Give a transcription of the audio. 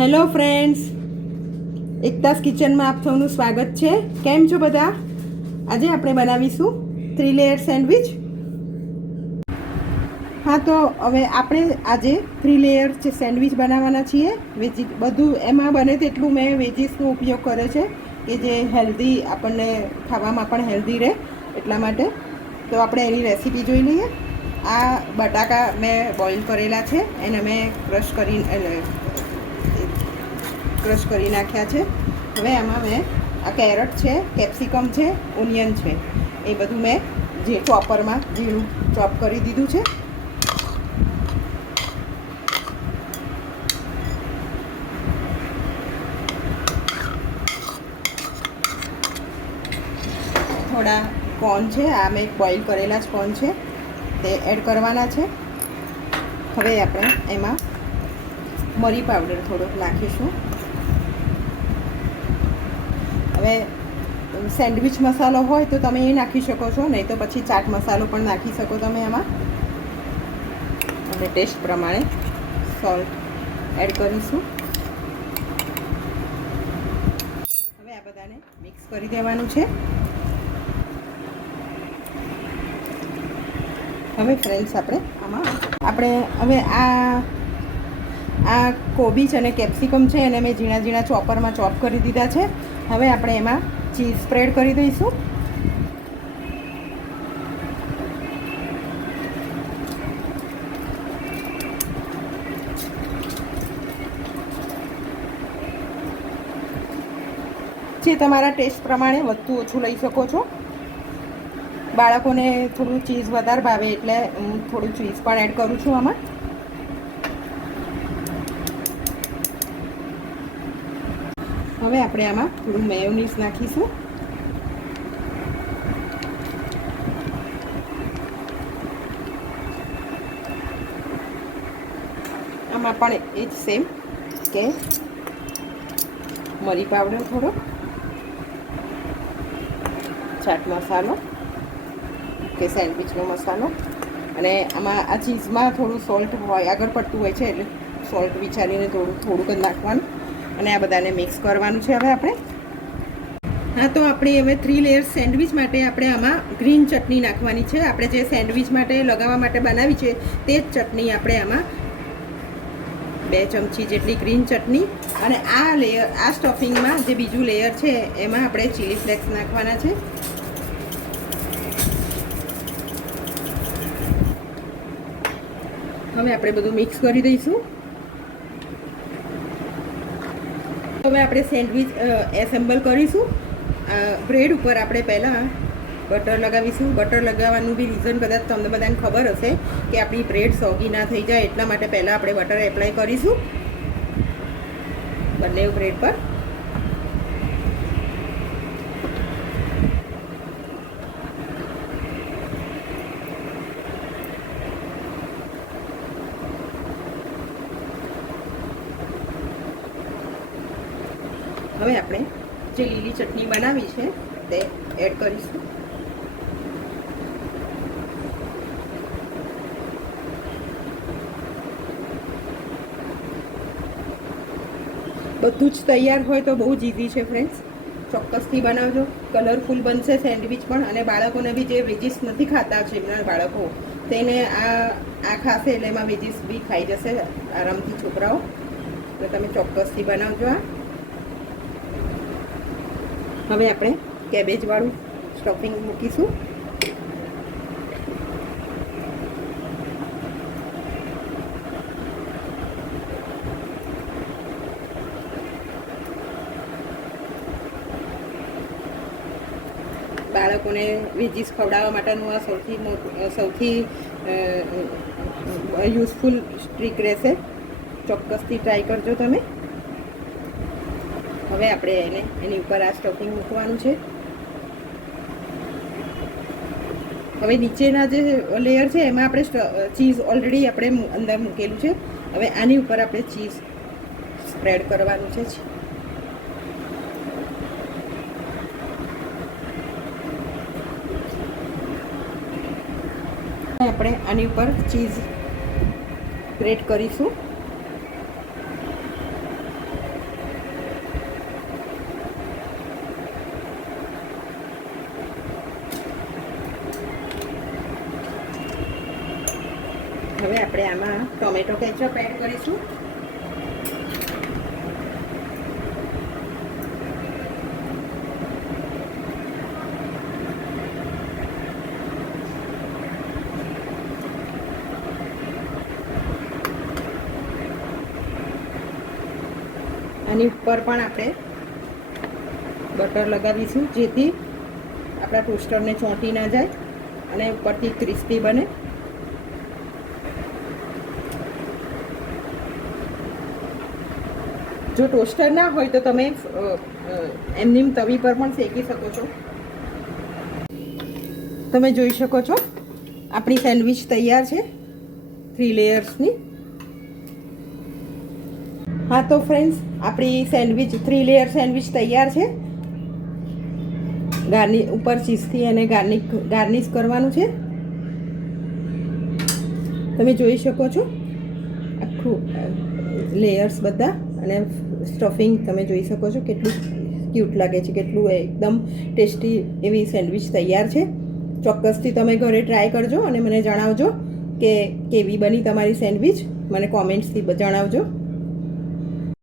Hello friends, એકતાસ કિચનમાં આપ સૌનું સ્વાગત છે. કેમ છો બધા? આજે આપણે બનાવીશું 3 લેયર સેન્ડવિચ. હા, તો હવે આપણે આજે 3 લેયર સેન્ડવિચ બનાવવાના છીએ. બધું એમાં બને તેટલું મેં વેજીસનો ઉપયોગ કર્યો છે કે જે હેલ્ધી, આપણને ખાવામાં પણ હેલ્ધી રહે એટલા માટે. તો આપણે એની રેસીપી જોઈ લઈએ. આ બટાકા મેં બોઇલ કરેલા છે, એને મેં ક્રશ કરી નાખ્યા છે. હવે આમાં મેં આ કેરટ છે, કેપ્સિકમ છે, ઓનિયન છે, એ બધું મેં જે ચોપરમાં ઝીણું ચોપ કરી દીધું છે. થોડા કોર્ન છે, આ મેં બોઇલ કરેલા જ કોર્ન છે તે એડ કરવાના છે. હવે આપણે એમાં મરી પાવડર થોડોક નાખીશું. હવે સેન્ડવિચ મસાલો હોય તો તમે એ નાખી શકો છો, નહીં તો પછી ચાટ મસાલો પણ નાખી શકો તમે એમાં. અને ટેસ્ટ પ્રમાણે સોલ્ટ એડ કરીશું. હવે આ બધાને મિક્સ કરી દેવાનું છે. હવે ફ્રેન્ડ્સ, આપણે હવે આ કોબીજ અને કેપ્સિકમ છે એને મેં ઝીણા ઝીણા ચોપરમાં ચોપ કરી દીધા છે. હવે આપણે એમાં ચીઝ સ્પ્રેડ કરી દઈશું. જે તમારા ટેસ્ટ પ્રમાણે વધતું ઓછું લઈ શકો છો. બાળકોને થોડું ચીઝ વધારે ભાવે એટલે હું થોડું ચીઝ પણ એડ કરું છું આમાં. હવે આપણે આમાં થોડું મેયોનીઝ નાખીશું. આમાં પણ એ જ સેમ કે મરી પાવડર થોડો, ચાટ મસાલો કે સેન્ડવિચનો મસાલો, અને આમાં આ ચીઝમાં થોડું સોલ્ટ હોય, આગળ પડતું હોય છે, એટલે સોલ્ટ વિચારીને થોડુંક જ નાખવાનું. અને આ બધાને મિક્સ કરવાનું છે. હવે આપણે તો આપણે હવે 3 લેયર સેન્ડવિચ માટે આપણે આમાં ગ્રીન ચટણી નાખવાની છે. આપણે જે સેન્ડવિચ માટે લગાવવા માટે બનાવી છે તે જ ચટણી આપણે આમાં 2 ચમચી જેટલી ગ્રીન ચટણી, અને આ લેયર, આ સ્ટફિંગમાં જે બીજું લેયર છે એમાં આપણે ચીલી ફ્લેક્સ નાખવાના છે. હવે આપણે બધું મિક્સ કરી દઈશું. હવે આપણે સેન્ડવિચ એસેમ્બલ કરીશું. બ્રેડ ઉપર આપણે પહેલાં બટર લગાવીશું. બટર લગાવવાનું બી રીઝન કદાચ તમને બધાને ખબર હશે કે આપણી બ્રેડ સોગી ના થઈ જાય એટલા માટે પહેલાં આપણે બટર એપ્લાય કરીશું બંને બ્રેડ પર. હવે આપણે જે લીલી ચટણી બનાવી છે તે એડ કરીશું. બધું જ તૈયાર હોય તો બહુ જ ઇઝી છે ફ્રેન્ડ્સ. ચોક્કસથી બનાવજો. કલરફુલ બનશે સેન્ડવિચ પણ, અને બાળકોને બી જે વેજીસ નથી ખાતા છે એમના બાળકો, તેને આ ખાશે એટલે એમાં વેજીસ બી ખાઈ જશે આરામથી છોકરાઓ. તો તમે ચોક્કસથી બનાવજો આ. હવે આપણે કેબેજવાળું સ્ટફિંગ મૂકીશું. બાળકોને વેજીસ ખવડાવવા માટેનું આ સૌથી યુઝફુલ ટ્રીક રહેશે. ચોક્કસથી ટ્રાય કરજો તમે. હવે આપણે એની ઉપર આ સ્ટફિંગ મૂકવાનું છે. હવે નીચેના જે લેયર છે એમાં આપણે ચીઝ ઓલરેડી આપણે અંદર મૂકેલું છે. હવે આની ઉપર આપણે ચીઝ સ્પ્રેડ કરવાનું છે. આપણે આની ઉપર ચીઝ ગ્રેટ કરીશું. હવે આપણે આમાં ટોમેટો કેચઅપ એડ કરીશું. આની ઉપર પણ આપણે બટર લગાવીશું, જેથી આપણા ટોસ્ટરને ચોંટી ના જાય અને ઉપરથી ક્રિસ્પી બને. જો ટોસ્ટર ના હોય તો તમે એમની તવી પર પણ શેકી શકો છો. તમે જોઈ શકો છો આપણી સેન્ડવિચ તૈયાર છે 3 લેયર્સની. હા તો ફ્રેન્ડ્સ, આપણી સેન્ડવિચ 3 લેયર સેન્ડવિચ તૈયાર છે. ઉપર ચીઝથી અને ગાર્નિશ કરવાનું છે. તમે જોઈ શકો છો આખું લેયર્સ બધા, અને સ્ટફિંગ તમે જોઈ શકો છો કેટલું ક્યુટ લાગે છે, કેટલું એકદમ ટેસ્ટી એવી સેન્ડવિચ તૈયાર છે. ચોક્કસથી તમે ઘરે ટ્રાય કરજો અને મને જણાવજો કે કેવી બની તમારી સેન્ડવિચ. મને કોમેન્ટ્સથી જણાવજો.